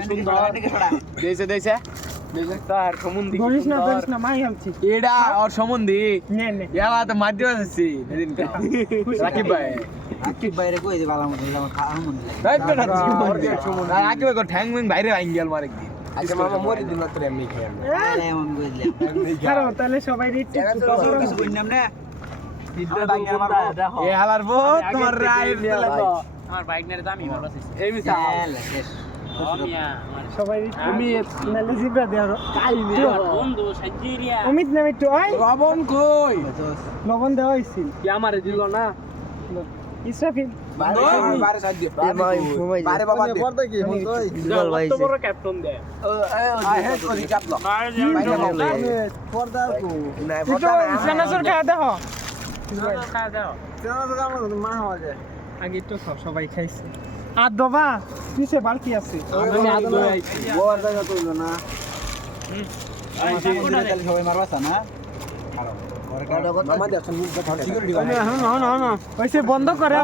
সুন্দর দেইছে দেইছে দেইছে তার সমুন্দি ধরিস না মাই আমছি এডা আর সমুন্দি নে নে ইয়ালা তো মাদ্দি আছে সেদিনকে রাকিব ভাই বাইরে কই দে বালা মতো আমার খাওয়া মন লাগে রাইট বেটা সমুন্দি রাকিব ভাই ঠ্যাং ম্যাং বাইরে আইঙ্গেল মার একদিন আচ্ছা মামা মরি দিন তোর এমনি খেয়ে আরে আমি কইলাম কারণ তাহলে সবাই রিট কিছু কইনাম না এ হালার বউ তোমার রাইট আমার বাইক নিয়ে দামি ভালো আছে এই মিছা সবাই আমি নালে জিব্রা দে আর বন্ধু সাইজেরিয়া অমিত নামে একটু ওই লবণ কই লবণ দেওয়া হইছিল কি আমারে দিল না ইসরাফিল বারে সাইড দি বারে বাবা পড়তে কি হই কত বড় ক্যাপ্টেন দে আই হেড করি চাপলো পর্দা কো না তুই তো জানাজর খাওয়া দেখো খা দাও মা হওয়া যায় আগে একটু খাও সবাই খাইছে আর দবা পিছে বালতি আছে আমি আদো বড় জায়গা কইলো না সবাই মারবাসা না মামা দেখছেন মুখ সিকিউরিটি হইছে বন্ধ করে